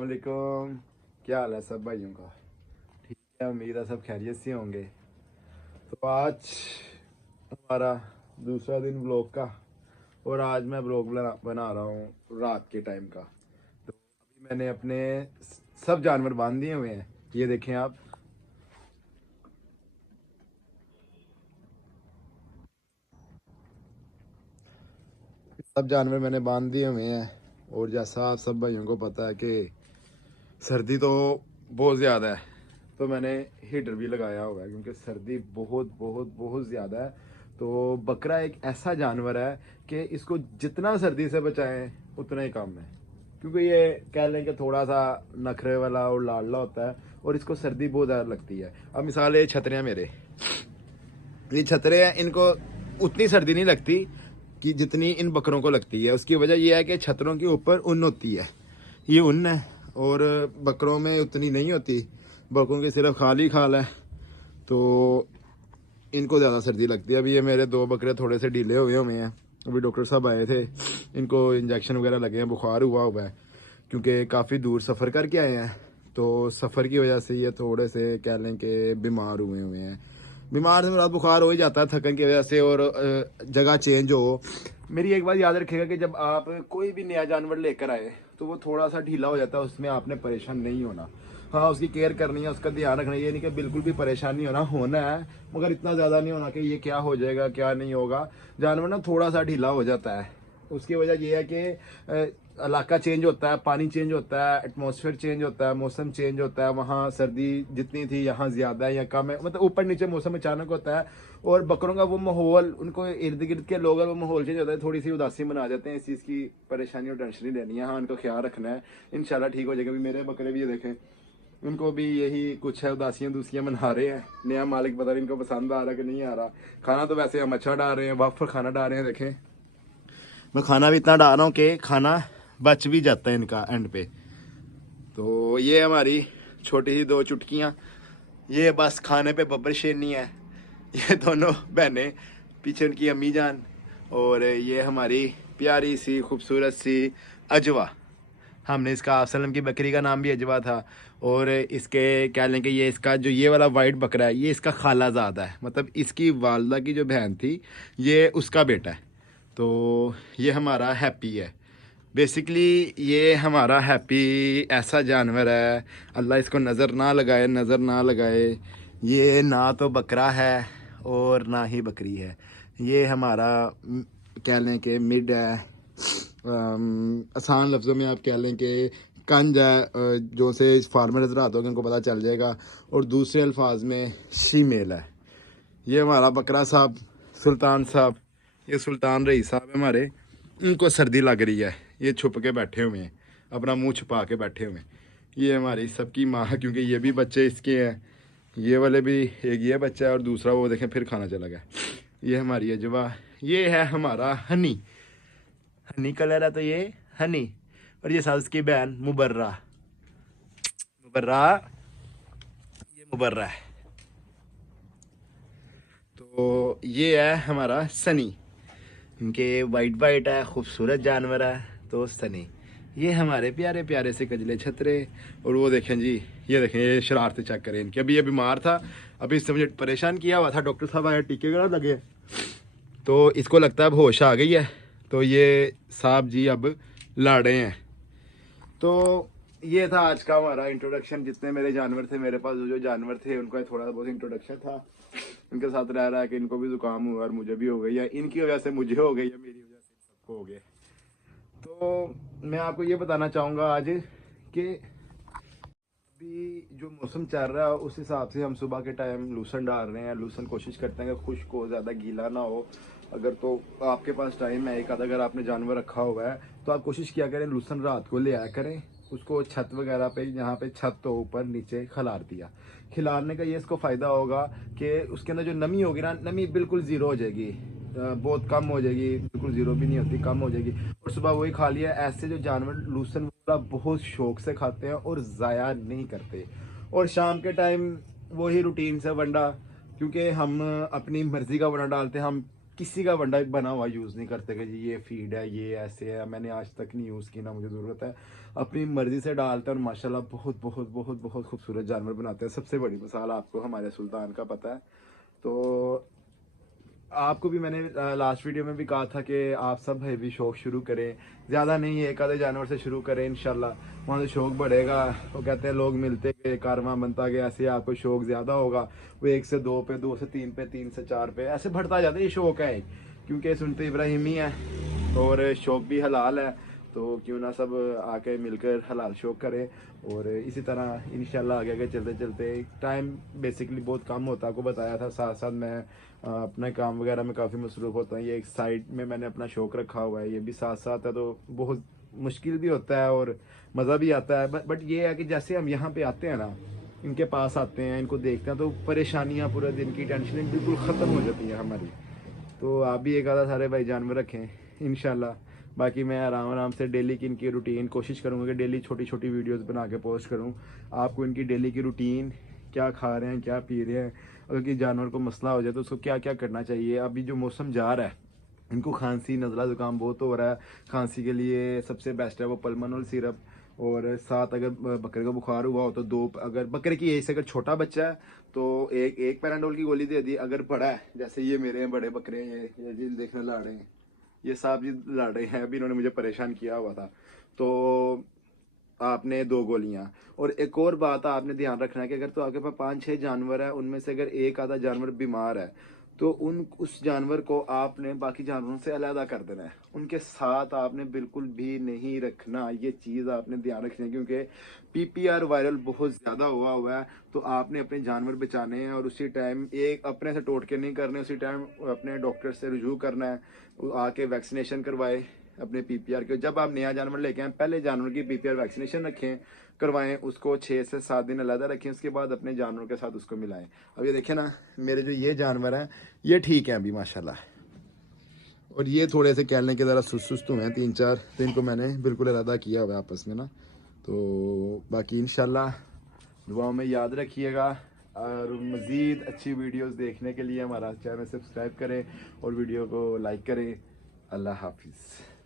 वालेकुम। क्या हाल है सब भाइयों का? ठीक है, उम्मीद है सब खैरियत से होंगे। तो आज हमारा दूसरा दिन ब्लॉग का, और आज मैं ब्लॉग बना रहा हूँ रात के टाइम का। तो अभी मैंने अपने सब जानवर बांध दिए हुए हैं। ये देखें आप, सब जानवर मैंने बांध दिए हुए हैं। और जैसा आप सब भाइयों को पता है कि सर्दी तो बहुत ज़्यादा है, तो मैंने हीटर भी लगाया हुआ है क्योंकि सर्दी बहुत बहुत बहुत ज़्यादा है। तो बकरा एक ऐसा जानवर है कि इसको जितना सर्दी से बचाएं उतना ही कम है, क्योंकि ये कह लें कि थोड़ा सा नखरे वाला और लाडला होता है और इसको सर्दी बहुत ज़्यादा लगती है। अब मिसाल है, छतरे हैं मेरे, ये छतरे हैं, इनको उतनी सर्दी नहीं लगती कि जितनी इन बकरों को लगती है। उसकी वजह यह है कि छतरों के ऊपर ऊन होती है, ये ऊन है, और बकरों में उतनी नहीं होती। बकरों की सिर्फ खाल ही खाल है, तो इनको ज़्यादा सर्दी लगती है। अभी ये मेरे दो बकरे थोड़े से ढीले हुए हैं। अभी डॉक्टर साहब आए थे, इनको इंजेक्शन वगैरह लगे हैं, बुखार हुआ है क्योंकि काफ़ी दूर सफ़र करके आए हैं। तो सफ़र की वजह से ये थोड़े से कह लें कि बीमार हुए हैं। बीमार से मेरा बुखार हो ही जाता है थकन की वजह से, और जगह चेंज हो। मेरी एक बात याद रखिएगा कि जब आप कोई भी नया जानवर लेकर आए तो वो थोड़ा सा ढीला हो जाता है, उसमें आपने परेशान नहीं होना। हाँ, उसकी केयर करनी है, उसका ध्यान रखना है, ये नहीं कि बिल्कुल भी परेशान नहीं होना है, मगर इतना ज़्यादा नहीं होना कि ये क्या हो जाएगा क्या नहीं होगा। जानवर ना थोड़ा सा ढीला हो जाता है। उसकी वजह यह है कि इलाका चेंज होता है, पानी चेंज होता है, एटमॉस्फेयर चेंज होता है, मौसम चेंज होता है। वहाँ सर्दी जितनी थी यहाँ ज़्यादा है या कम है, मतलब ऊपर नीचे मौसम अचानक होता है। और बकरों का वो माहौल, उनको इर्द गिर्द के लोग, वो माहौल चेंज होता है, थोड़ी सी उदासी बना जाते हैं। इस चीज़ की परेशानी और टेंशन नहीं लेनी है। हाँ, उनको ख्याल रखना है, इंशाल्लाह ठीक हो जाएगा। अभी मेरे बकरे भी ये देखें, उनको भी यही कुछ है, उदासियाँ दूसियाँ मना रहे हैं। नया मालिक पता नहीं इनको पसंद आ रहा कि नहीं आ रहा। खाना तो वैसे हम अच्छा डाल रहे हैं, वाफर खाना डाल रहे हैं। देखें, मैं खाना भी इतना डाल रहा हूँ कि खाना बच भी जाता है इनका एंड पे। तो ये हमारी छोटी सी दो चुटकियाँ, ये बस खाने पे बब्बर शेरनी है। ये दोनों बहनें, पीछे उनकी अम्मी जान, और ये हमारी प्यारी सी खूबसूरत सी अजवा। हमने इसका असलम की बकरी का नाम भी अजवा था। और इसके क्या लें कि ये इसका जो ये वाला वाइट बकरा है, ये इसका खालाजादा है, मतलब इसकी वालदा की जो बहन थी ये उसका बेटा है। तो ये हमारा हैप्पी है। बेसिकली ये हमारा हैप्पी ऐसा जानवर है, अल्लाह इसको नज़र ना लगाए, नज़र ना लगाए। ये ना तो बकरा है और ना ही बकरी है, ये हमारा कह लें कि मिड है। आसान लफ्ज़ों में आप कह लें कि कंज है, जो से फार्मर हजरात होंगे उनको पता चल जाएगा। और दूसरे अल्फाज में शीमेल है। ये हमारा बकरा साहब, सुल्तान साहब, ये सुल्तान रईस साहब हमारे, उनको सर्दी लग रही है, ये छुप के बैठे हुए हैं, अपना मुंह छुपा के बैठे हुए हैं। ये हमारी सबकी माँ है, क्योंकि ये भी बच्चे इसके हैं, ये वाले भी, एक ये बच्चा है और दूसरा वो देखें फिर खाना चला गया। ये हमारी अजवा, ये है हमारा हनी, हनी कलर है तो ये हनी। और ये साथ उसकी बहन मुबर्रा, मुबर्रा, ये मुबर्रा है। तो ये है हमारा सनी, इनके वाइट वाइट है, खूबसूरत जानवर है। तो सनी, ये हमारे प्यारे प्यारे से कजले छतरे। और वो देखें जी, ये देखें, ये शरारतें चेक करें इनकी। अभी ये बीमार था, अभी इससे मुझे परेशान किया हुआ था, डॉक्टर साहब आए, टीके वगैरह लगे, तो इसको लगता है अब होश आ गई है। तो ये साहब जी अब लाड़े हैं। तो ये था आज का हमारा इंट्रोडक्शन। जितने मेरे जानवर थे, मेरे पास जो जानवर थे, उनका थोड़ा बहुत इंट्रोडक्शन था। उनके साथ रह रहा है कि इनको भी जुकाम हुआ और मुझे भी हो गई, या इनकी वजह से मुझे हो गई, या मेरी वजह से सबको हो गए। तो मैं आपको ये बताना चाहूँगा आज कि अभी जो मौसम चल रहा है उस हिसाब से हम सुबह के टाइम लूसन डाल रहे हैं। लूसन कोशिश करते हैं कि खुश्क हो, ज़्यादा गीला ना हो। अगर तो आपके पास टाइम है एक आधा, अगर आपने जानवर रखा हुआ है तो आप कोशिश किया करें लूसन रात को ले आया करें। उसको छत वगैरह पे, यहाँ पे छत तो ऊपर नीचे खिलार दिया। खिलारने का ये इसको फ़ायदा होगा कि उसके अंदर जो नमी होगी ना, नमी बिल्कुल ज़ीरो हो जाएगी, बहुत कम हो जाएगी, बिल्कुल ज़ीरो भी नहीं होती, कम हो जाएगी। और सुबह वही खा लिया। ऐसे जो जानवर लूसन वाला बहुत शौक से खाते हैं और ज़ाया नहीं करते। और शाम के टाइम वही रूटीन से वंडा, क्योंकि हम अपनी मर्ज़ी का वंडा डालते हैं, हम किसी का वंडा बना हुआ यूज़ नहीं करते कि जी ये फीड है, ये ऐसे है। मैंने आज तक नहीं यूज़ की, ना मुझे ज़रूरत है। अपनी मर्ज़ी से डालते हैं और माशाल्लाह बहुत बहुत बहुत बहुत खूबसूरत जानवर बनाते हैं। सबसे बड़ी मिसाल आपको हमारे सुल्तान का पता है। तो आपको भी मैंने लास्ट वीडियो में भी कहा था कि आप सब भाई भी शौक़ शुरू करें, ज़्यादा नहीं एक आधे जानवर से शुरू करें, इंशाल्लाह वहाँ से शौक़ बढ़ेगा। वो कहते हैं लोग मिलते गए कारवां बनता गया, ऐसे आपको शौक़ ज़्यादा होगा, वो 1 से 2 पे, 2 से 3 पे, 3 से 4 पे ऐसे बढ़ता जाता है। ये शौक़ है क्योंकि सुन्नत इब्राहिमी है और शौक़ भी हलाल है, तो क्यों ना सब आके मिलकर हलाल शौक़ करें। और इसी तरह इंशाल्लाह आगे आगे चलते चलते टाइम बेसिकली बहुत कम होता है, आपको बताया था। साथ साथ मैं अपने काम वगैरह में काफ़ी मसरूफ़ होता है। ये एक साइड में मैंने अपना शौक़ रखा हुआ है, ये भी साथ साथ है, तो बहुत मुश्किल भी होता है और मज़ा भी आता है। बट ये है कि जैसे हम यहाँ पे आते हैं ना, इनके पास आते हैं, इनको देखते हैं, तो परेशानियाँ पूरे दिन की टेंशनें बिल्कुल ख़त्म हो जाती हैं हमारी। तो आप भी एक आधा सारे भाई जानवर रखें इंशाल्लाह। बाकी मैं आराम आराम से डेली की इनकी रूटीन कोशिश करूँगा कि डेली छोटी छोटी वीडियोस बना के पोस्ट करूँ आपको, इनकी डेली की रूटीन, क्या खा रहे हैं, क्या पी रहे हैं, अगर किसी जानवर को मसला हो जाए तो उसको क्या क्या करना चाहिए। अभी जो मौसम जा रहा है, इनको खांसी नज़ला ज़ुकाम बहुत हो रहा है। खांसी के लिए सबसे बेस्ट है वो पल्मोनल सिरप, और साथ अगर बकरे को बुखार हुआ हो तो 2, अगर बकरे की एज से अगर छोटा बच्चा है तो एक पैराडोल की गोली दे दी। अगर बड़ा है, जैसे ये मेरे हैं बड़े बकरे हैं, ये जी देखने लड़ रहे हैं, ये साहब जी लड़ रहे हैं, अभी इन्होंने मुझे परेशान किया हुआ था, तो आपने 2 गोलियां। और एक और बात आपने ध्यान रखना है कि अगर तो आपके पास 5-6 जानवर है, उनमें से अगर एक आधा जानवर बीमार है तो उस जानवर को आपने बाकी जानवरों से अलग कर देना है, उनके साथ आपने बिल्कुल भी नहीं रखना। ये चीज़ आपने ध्यान रखनी है क्योंकि पीपीआर वायरल बहुत ज़्यादा हुआ है। तो आपने अपने जानवर बचाने हैं और उसी टाइम एक अपने से टोटके नहीं करने, उसी टाइम अपने डॉक्टर से रुजू करना है, आके वैक्सीनेशन करवाए अपने पीपीआर के। जब आप नया जानवर लेके आए, पहले जानवर की पीपीआर वैक्सीनेशन रखें, करवाएं, उसको 6 से 7 दिन अलग रखें, उसके बाद अपने जानवरों के साथ उसको मिलाएं। अब ये देखें ना, मेरे जो ये जानवर हैं ये ठीक है अभी माशाल्लाह, और ये थोड़े से कहने के ज़रा सुस्त हुए हैं 3-4, तो इनको मैंने बिल्कुल अलग किया हुआ है आपस में ना। तो बाकी इंशाल्लाह दुआओं में याद रखिएगा, और मज़ीद अच्छी वीडियोस देखने के लिए हमारा चैनल सब्सक्राइब करें और वीडियो को लाइक करें। अल्लाह हाफिज़।